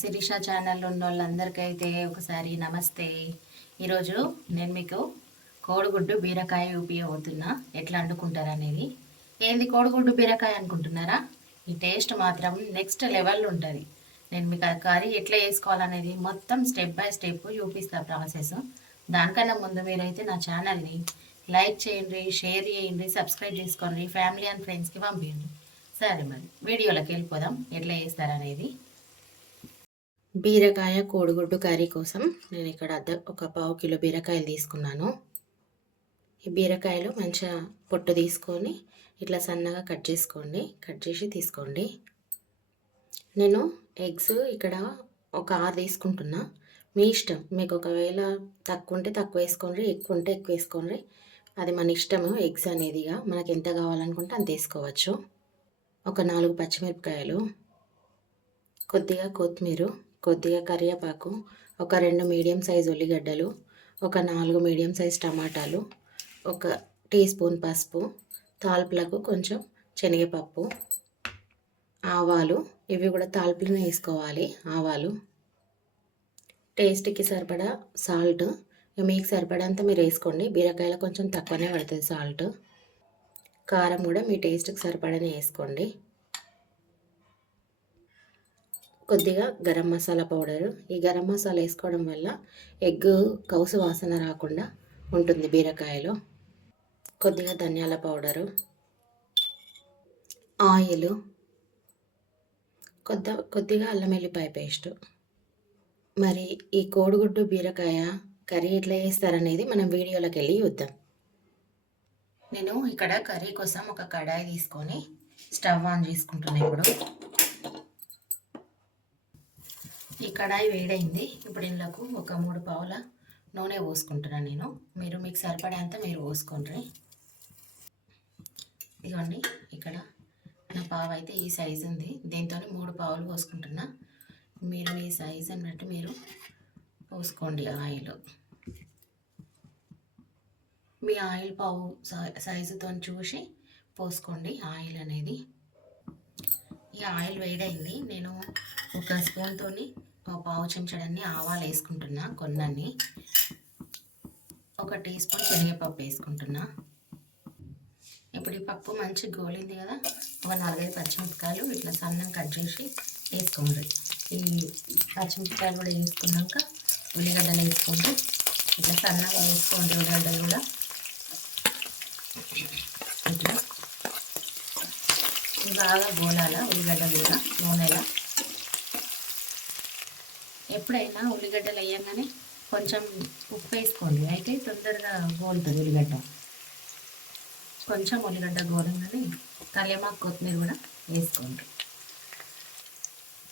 Sirisha channel ఉన్న వాళ్ళందరికైతే ఒకసారి నమస్తే. ఈరోజు నేను మీకు కోడిగుడ్డు బీరకాయ చూపించబోతున్నా, ఎట్లా వండుకుంటారు అనేది. ఏంది కోడిగుడ్డు బీరకాయ అనుకుంటున్నారా? ఈ టేస్ట్ మాత్రం నెక్స్ట్ లెవెల్ ఉంటుంది. నేను మీకు ఆ కర్రీ ఎట్లా వేసుకోవాలనేది మొత్తం స్టెప్ బై స్టెప్ చూపిస్తా ప్రాసెస్. దానికన్నా ముందు మీరైతే నా ఛానల్ని లైక్ చేయండి, షేర్ చేయండి, సబ్స్క్రైబ్ చేసుకోండి, ఫ్యామిలీ అండ్ ఫ్రెండ్స్కి పంపించండి. సరే, మరి వీడియోలోకి వెళ్ళిపోదాం ఎట్లా చేస్తారనేది. బీరకాయ కోడిగుడ్డు కర్రీ కోసం నేను ఇక్కడ ఒక పావు కిలో బీరకాయలు తీసుకున్నాను. ఈ బీరకాయలు మంచిగా పొట్టు తీసుకొని ఇట్లా సన్నగా కట్ చేసి తీసుకోండి. నేను ఎగ్స్ ఇక్కడ ఒక 6 తీసుకుంటున్నా. మీ ఇష్టం, మీకు ఒకవేళ తక్కువ ఉంటే తక్కువ వేసుకోండి, ఎక్కువ ఉంటే ఎక్కువ వేసుకోండి. అది మన ఇష్టము. ఎగ్స్ అనేదిగా మనకి ఎంత కావాలనుకుంటే అంత వేసుకోవచ్చు. ఒక 4 పచ్చిమిరపకాయలు, కొద్దిగా కొత్తిమీర, కొద్దిగా కరివేపాకు, ఒక 2 మీడియం సైజ్ ఉల్లిగడ్డలు, ఒక 4 మీడియం సైజ్ టమాటాలు, ఒక టీ స్పూన్ పసుపు, తాల్పులకు కొంచెం శనగపప్పు, ఆవాలు, ఇవి కూడా తాల్పులోనే వేసుకోవాలి. ఆవాలు, టేస్ట్కి సరిపడా సాల్ట్, మీకు సరిపడంత మీరు వేసుకోండి. బీరకాయలో కొంచెం తక్కువనే పడుతుంది సాల్ట్. కారం కూడా మీ టేస్ట్కి సరిపడనే వేసుకోండి. కొద్దిగా గరం మసాలా పౌడరు. ఈ గరం మసాలా వేసుకోవడం వల్ల ఎగ్ కౌసు వాసన రాకుండా ఉంటుంది బీరకాయలో. కొద్దిగా ధనియాల పౌడరు, ఆయిల్, కొద్దిగా అల్లం వెల్లిపాయ పేస్టు. మరి ఈ కోడిగుడ్డు బీరకాయ కర్రీ ఎట్లా చేస్తారనేది మనం వీడియోలోకి వెళ్ళి చూద్దాం. నేను ఇక్కడ కర్రీ కోసం ఒక కడాయి తీసుకొని స్టవ్ ఆన్ చేసుకుంటున్నాను. ఇప్పుడు ఈ కడాయి వేడైంది. ఇప్పుడు ఇందులోకి ఒక 3 పావుల నూనె పోసుకుంటున్నాను నేను. మీకు సరిపడేంత మీరు పోసుకోండి. ఇదిగోండి, ఇక్కడ నా పావు అయితే ఈ సైజు ఉంది. దీంతో 3 పావులు పోసుకుంటున్నా. మీరు మీ సైజు అన్నట్టు మీరు పోసుకోండి. ఆయిల్ మీ ఆయిల్ పావు సైజుతో చూసి పోసుకోండి ఆయిల్ అనేది. ఈ ఆయిల్ వేడైంది. నేను ఒక స్పూన్తో పావు చెంచాడన్ని ఆవాలు వేసుకుంటున్నా, కొన్నన్ని. ఒక టీ స్పూన్ శనగపప్పు వేసుకుంటున్నా. ఇప్పుడు ఈ పప్పు మంచి గోలింది కదా, ఒక 4-5 పచ్చిమిరపకాయలు ఇట్లా సన్నం కట్ చేసి వేసుకోండి. ఈ పచ్చిమిరపకాయలు కూడా వేసుకున్నాక ఉల్లిగడ్డలు వేసుకుంటూ ఇట్లా సన్నగా వేసుకోండి. ఉల్లిగడ్డలు కూడా ఇట్లా బాగా గోలాల ఉల్లిగడ్డలు కూడా నూనెలా. ఎప్పుడైనా ఉల్లిగడ్డలు వేయగానే కొంచెం ఉప్పు వేసుకోండి, అయితే తొందరగా గోలుతుంది ఉల్లిగడ్డ. కొంచెం ఉల్లిగడ్డ గోలంగానే కరివేపాకు, కొత్తిమీర కూడా వేసుకోండి.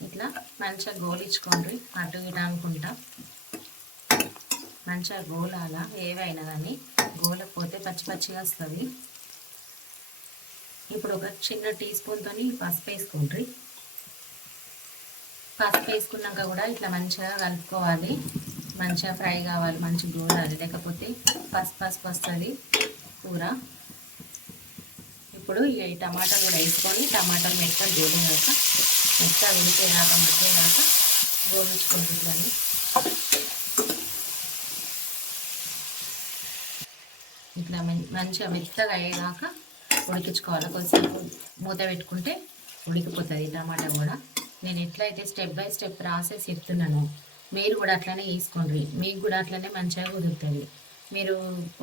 ఇట్లా మంచిగా గోలించుకోండి, అటు ఇటు అనుకుంటా. మంచిగా గోలాల. ఏవైనా కానీ గోలకపోతే పచ్చి పచ్చిగా వస్తుంది. ఇప్పుడు ఒక చిన్న టీ స్పూన్తో పసుపు వేసుకోండి. పసుపు వేసుకున్నాక కూడా ఇట్లా మంచిగా కలుపుకోవాలి. మంచిగా ఫ్రై కావాలి, మంచిగా గోలాలి, లేకపోతే పసుపు వస్తుంది కూర. ఇప్పుడు ఈ టమాటాలు కూడా వేసుకొని టమాటాలు మెత్తగా గోలినాక, మెత్తగా ఉడికేదాక మగ్గేదాకా గోలించుకుంటుందని. ఇట్లా మంచిగా మెత్తగా అయ్యేదాకా ఉడికించుకోవాలి. కొద్దిసేపు మూత పెట్టుకుంటే ఉడికిపోతుంది టమాటా కూడా. నేను ఎట్లయితే స్టెప్ బై స్టెప్ ప్రాసెస్ చెప్తున్నాను, మీరు కూడా అట్లనే వేసుకోండి. మీకు కూడా అట్లనే మంచిగా కుదురుతుంది. మీరు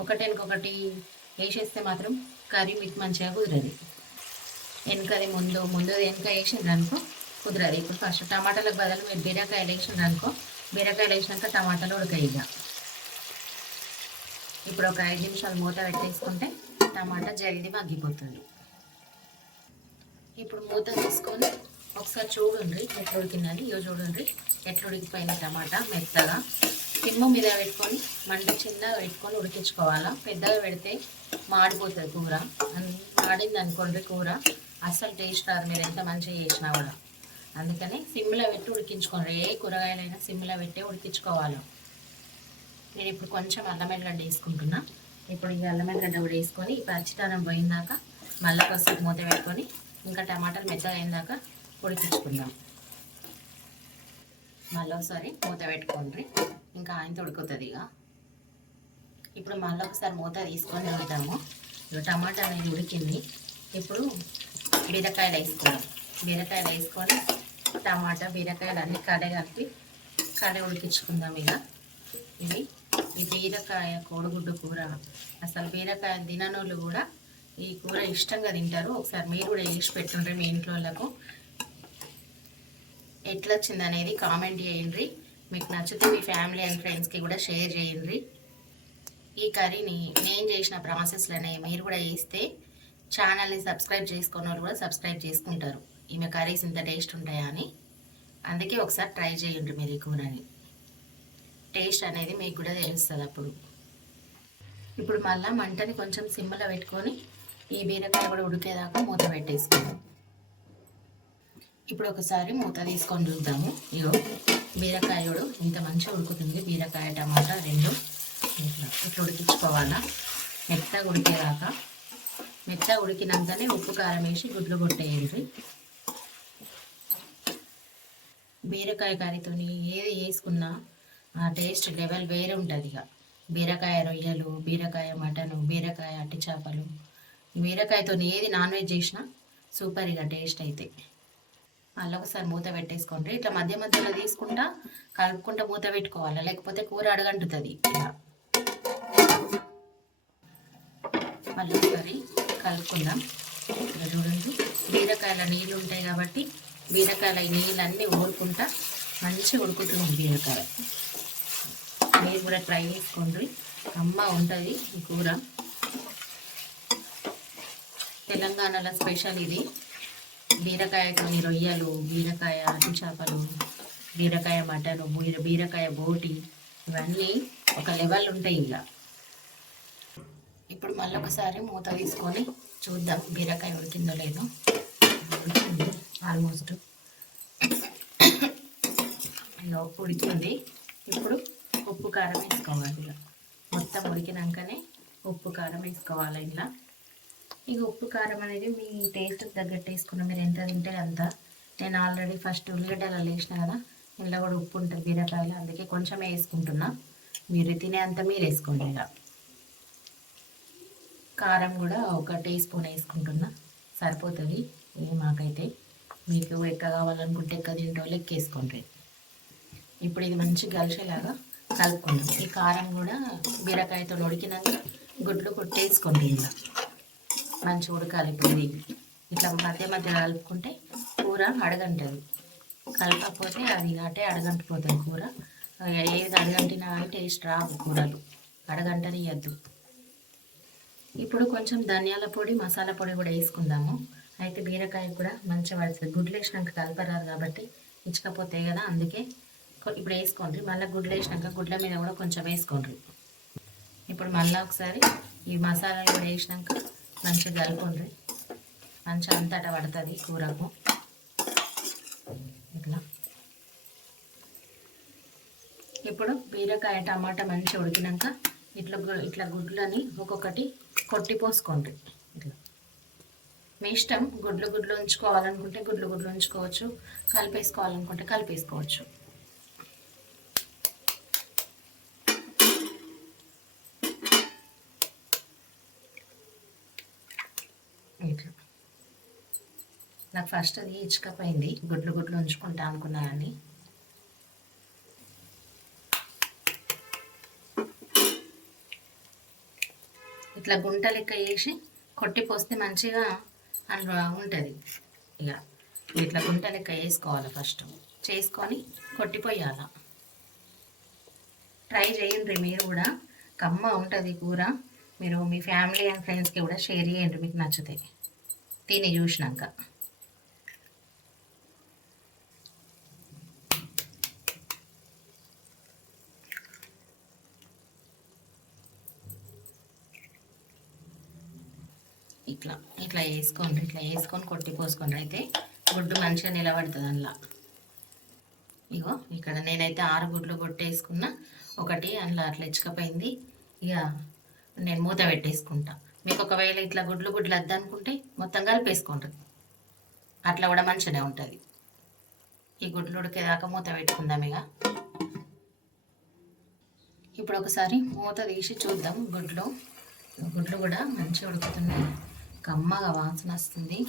ఒకటెనకొకటి వేసేస్తే మాత్రం కర్రీ మీకు మంచిగా కుదరదు. వెనకది ముందు వెనక వేసిండ్రు అనుకో కుదరదు. ఇప్పుడు ఫస్ట్ టమాటాలకు బదులు మీరు బీరకాయలు వేసిండ్రు అనుకో, బీరకాయలు వేసినాక టమాటాలు ఉడకాయి. ఇప్పుడు ఒక 5 నిమిషాలు మూత పెట్టేసుకుంటే టమాటా జల్దీ మగ్గిపోతుంది. ఇప్పుడు మూత తీసుకొని ఒకసారి చూడండి ఎట్లా ఉడికిందని. ఇవి చూడండి ఎట్లా ఉడికిపోయింది టమాటా మెత్తగా. సిమ్ము మీద పెట్టుకొని మంట చిన్నగా పెట్టుకొని ఉడికించుకోవాలా. పెద్దగా పెడితే మాడిపోతుంది కూర. మాడింది అనుకోండి కూర అస్సలు టేస్ట్ రాదు, మీరు ఎంత మంచిగా చేసినా కూడా. అందుకని సిమ్లో పెట్టి ఉడికించుకోండి. ఏ కూరగాయలైనా సిమ్లో పెట్టి ఉడికించుకోవాలి. నేను ఇప్పుడు కొంచెం అల్లం ఎల్లిగడ్డ వేసుకుంటున్నా. ఇప్పుడు ఈ అల్లం ఎల్లిగడ్డ కూడా వేసుకొని ఈ పచ్చితనం పోయిందాక మళ్ళీ కొద్దిసేపు మూత పెట్టుకొని ఇంకా టమాటాలు మెత్తగా అయిందాక ఉడికించుకుందాం. మళ్ళీ ఒకసారి మూత పెట్టుకోండి, ఇంకా ఆయనతో ఉడుకుతుంది ఇక. ఇప్పుడు మళ్ళీ ఒకసారి మూత తీసుకొని చూద్దాము. టమాటా అనేది ఉడికింది. ఇప్పుడు బీరకాయలు వేసుకోవాలి. బీరకాయలు వేసుకొని టమాటా బీరకాయలు అన్నీ కలిపి ఉడికించుకుందాం ఇక. ఈ బీరకాయ కోడిగుడ్డు కూర అసలు బీరకాయ తిననోళ్ళు కూడా ఈ కూర ఇష్టంగా తింటారు. ఒకసారి మీరు కూడా వేసి పెట్టుండ్రి మీ ఇంట్లో వాళ్ళకు. ఎట్లా వచ్చింది అనేది కామెంట్ చేయండి. మీకు నచ్చితే మీ ఫ్యామిలీ అండ్ ఫ్రెండ్స్కి కూడా షేర్ చేయండి. ఈ కర్రీని నేను చేసిన ప్రాసెస్లోనే మీరు కూడా వేస్తే ఛానల్ని సబ్స్క్రైబ్ చేసుకున్న వాళ్ళు కూడా సబ్స్క్రైబ్ చేసుకుంటారు. ఈమె కర్రీస్ ఇంత టేస్ట్ ఉంటాయా అని. అందుకే ఒకసారి ట్రై చేయండి మీరు ఈ కూరని. టేస్ట్ అనేది మీకు కూడా తెలుస్తుంది అప్పుడు. ఇప్పుడు మళ్ళీ మంటని కొంచెం సిమ్లో పెట్టుకొని ఈ బీరకాయ కూడా ఉడికేదాకా మూత పెట్టేసుకుందాం. ఇప్పుడు ఒకసారి మూత తీసుకొని చూద్దాము. ఇగో బీరకాయడు ఇంత మంచిగా ఉడుకుతుంది. బీరకాయ టమాటా రెండు ఇట్లా ఉడికించుకోవాలా మెత్తగా ఉడికేదాకా. మెత్తగా ఉడికినాకనే ఉప్పు కారం వేసి గుడ్లు కొట్టేయండి. బీరకాయ కర్రీతో ఏది వేసుకున్నా ఆ టేస్ట్ లెవెల్ వేరే ఉంటుంది. ఇక బీరకాయ రొయ్యలు, బీరకాయ మటను, బీరకాయ అట్టి చేపలు, బీరకాయతో ఏది నాన్ వెజ్ చేసినా సూపర్ ఇక టేస్ట్ అయితే. మళ్ళీ ఒకసారి మూత పెట్టేసుకోండి. ఇట్లా మధ్య మధ్యలో తీసుకుంటా కలుపుకుంటా మూత పెట్టుకోవాలి, లేకపోతే కూర అడగంటుతుంది. మళ్ళీ ఒకసారి కలుపుకుందాం. చూడండి బీరకాయల నీళ్ళు ఉంటాయి కాబట్టి బీరకాయల నీళ్ళన్నీ ఊరుకుంటా మంచిగా ఉడుకుతుంది బీరకాయ. మీరు కూడా ట్రై చేసుకోండి, అమ్మ ఉంటుంది ఈ కూర. తెలంగాణలో స్పెషల్ ఇది. బీరకాయతో రొయ్యలు, బీరకాయ అట్టి చేపలు, బీరకాయ మటను, బీరకాయ బోటి ఇవన్నీ ఒక లెవెల్ ఉంటాయి ఇలా. ఇప్పుడు మళ్ళీ ఒకసారి మూత తీసుకొని చూద్దాం బీరకాయ ఉడికిందో లేదో. ఉడికింది ఆల్మోస్ట్, ఉడికింది. ఇప్పుడు ఉప్పు కారం వేసుకోవాలి. ఇలా మొత్తం ఉడికినాకనే ఉప్పు కారం వేసుకోవాలి. ఇలా ఇక ఉప్పు కారం అనేది మీ టేస్ట్కి తగ్గట్టు వేసుకున్న, మీరు ఎంత తింటే అంత. నేను ఆల్రెడీ ఫస్ట్ ఉల్లిగడ్డలు వేసిన కదా, ఇంట్లో కూడా ఉప్పు ఉంటుంది బీరకాయలు, అందుకే కొంచెమే వేసుకుంటున్నా. మీరు తినే అంత మీరు వేసుకోండి. ఇలా కారం కూడా ఒక టీ స్పూన్ వేసుకుంటున్నా, సరిపోతుంది. మాకైతే మీకు ఎక్కువ కావాలనుకుంటే ఎక్కువ తింటే లెక్క వేసుకోండి. ఇప్పుడు ఇది మంచి కలిసేలాగా కలుపుకుంటాం. ఈ కారం కూడా బీరకాయతో ఉడికినాక గుడ్లు కొట్టేసుకోండి. ఇలా మంచి ఉడకాలి. ఇప్పుడు ఇది ఇట్లా మధ్య మధ్య కలుపుకుంటే కూర అడగంటది. కలపకపోతే అది అటే అడగంటిపోతుంది కూర. ఏది అడగంటినా టేస్ట్ రావు కూరలు, అడగంటని ఇవ్వద్దు. ఇప్పుడు కొంచెం ధనియాల పొడి, మసాలా పొడి కూడా వేసుకుందాము. అయితే బీరకాయ కూడా మంచిగా పడుతుంది. గుడ్లు వేసినాక కలపరాదు కాబట్టి ఇచ్చకపోతాయి కదా, అందుకే ఇప్పుడు వేసుకోండి. మళ్ళీ గుడ్లు వేసినాక గుడ్ల మీద కూడా కొంచెం వేసుకోండి. ఇప్పుడు మళ్ళీ ఒకసారి ఈ మసాలాలు కూడా వేసినాక మంచిగా కలుపుకోండి. మంచిగా అంతటా పడుతుంది కూరకు. ఇట్లా ఇప్పుడు బీరకాయ టమాటా మంచిగా ఉడికినాక ఇట్లా గుడ్లని ఒక్కొక్కటి కొట్టి పోసుకోండి. ఇట్లా మీ ఇష్టం. గుడ్లు ఉంచుకోవాలనుకుంటే గుడ్లు ఉంచుకోవచ్చు, కలిపేసుకోవాలనుకుంటే కలిపేసుకోవచ్చు. ఇట్లా నాకు ఫస్ట్ అది ఇచ్చకపోయింది, గుడ్లు ఉంచుకుంటా అనుకున్నానని. ఇట్లా గుంట లెక్క వేసి కొట్టిపోస్తే మంచిగా అందులో ఉంటుంది. ఇక ఇట్లా గుంట లెక్క వేసుకోవాలి ఫస్ట్, చేసుకొని కొట్టిపోయాల. ట్రై చేయండి మీరు కూడా, కమ్మ ఉంటుంది కూర. మీరు మీ ఫ్యామిలీ అండ్ ఫ్రెండ్స్కి కూడా షేర్ చేయండి మీకు నచ్చితే తిని చూసినాక. ఇట్లా వేసుకోండి. ఇట్లా వేసుకొని కొట్టిపోసుకోండి. అయితే గుడ్డు మంచిగా నిలబడుతుంది అందులో. ఇగో ఇక్కడ నేనైతే 6 గుడ్లు కొట్టేసుకున్నా, ఒకటి అందులో అట్లా ఇచ్చకపోయింది. ఇక నేను మూత పెట్టేసుకుంటా. మీకు ఒకవేళ ఇట్లా గుడ్లు వద్దనుకుంటే మొత్తం కలిపేసుకోండి, అట్లా కూడా మంచిగానే ఉంటుంది. ఈ గుడ్లు ఉడికేదాకా మూత పెట్టుకుందాం ఇక. ఇప్పుడు ఒకసారి మూత తీసి చూద్దాం. గుడ్లు కూడా మంచిగా ఉడుకుతున్నాయి, కమ్మగా వాసన వస్తుంది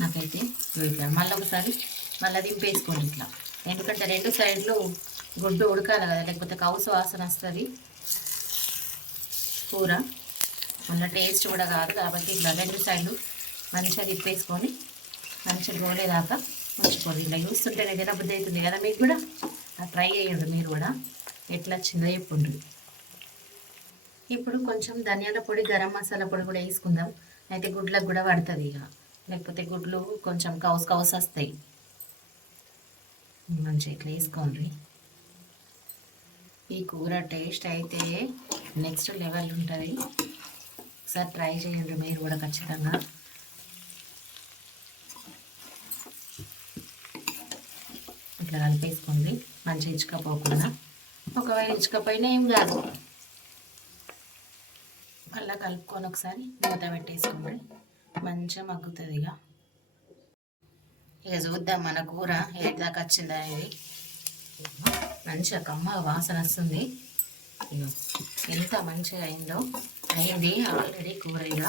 నాకైతే. ఇట్లా మళ్ళీ ఒకసారి దింపేసుకోండి ఇట్లా, ఎందుకంటే 2 సైడ్లు గుడ్డు ఉడకాలి కదా, లేకపోతే కౌసు వాసన వస్తుంది కూర, మళ్ళీ టేస్ట్ కూడా కాదు. కాబట్టి ఇట్లా 2 సైడ్లు మంచిగా తిప్పేసుకొని మంచిగా గోలేదాకా ఉంచుకోండి. ఇట్లా చూస్తుంటేనే తినబుద్ధి అవుతుంది కదా మీకు కూడా. ట్రై చేయండి మీరు కూడా, ఎట్లా వచ్చిందో చెప్పుండ్రి. ఇప్పుడు కొంచెం ధనియాల పొడి, గరం మసాలా పొడి కూడా వేసుకుందాం. అయితే గుడ్లకు కూడా పడుతుంది ఇక, లేకపోతే గుడ్లు కొంచెం కౌసు వస్తాయి. మంచిగా ఇట్లా వేసుకోండి. ఈ కూర టేస్ట్ అయితే నెక్స్ట్ లెవెల్ ఉంటుంది. ఒకసారి ట్రై చేయండి మీరు కూడా ఖచ్చితంగా. ఇట్లా కలిపేసుకోండి మంచిగా ఇచ్చుకపోకుండా. ఒకవేళ ఇచ్చుకపోయినా ఏం కాదు, మళ్ళీ కలుపుకొని ఒకసారి మూత పెట్టేసుకోండి, మంచిగా మగ్గుతుంది ఇక చూద్దాం మన కూర ఏదాకా వచ్చింది అనేది. మంచిగా కమ్మగా వాసన వస్తుంది. ఎంత మంచిగా అయింది ఆల్రెడీ కూర. ఇక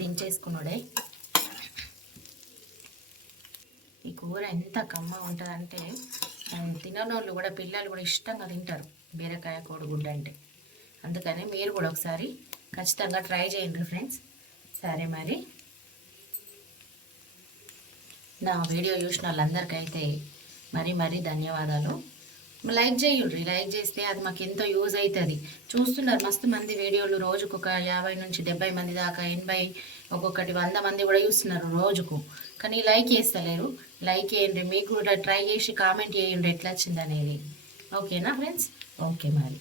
దించేసుకున్నాడే. ఈ కూర ఎంత కమ్మగా ఉంటుందంటే తిననోళ్ళు కూడా, పిల్లలు కూడా ఇష్టంగా తింటారు బీరకాయ కోడిగుడ్డు అంటే. అందుకని మీరు కూడా ఒకసారి ఖచ్చితంగా ట్రై చేయండి ఫ్రెండ్స్. సరే మరి, నా వీడియో చూసిన వాళ్ళందరికైతే మరీ ధన్యవాదాలు. లైక్ చేయండి, లైక్ చేస్తే అది మాకు ఎంతో యూజ్ అవుతుంది. చూస్తున్నారు మస్తు మంది వీడియోలు, రోజుకు ఒక 50 నుంచి 70 మంది దాకా, 80, ఒక్కొక్కటి 100 మంది కూడా చూస్తున్నారు రోజుకు. కానీ లైక్ చేస్తలేరు. లైక్ చేయండి, మీకు కూడా ట్రై చేసి కామెంట్ చేయండి ఎట్లా వచ్చింది అనేది. ఓకేనా ఫ్రెండ్స్? ఓకే మరి.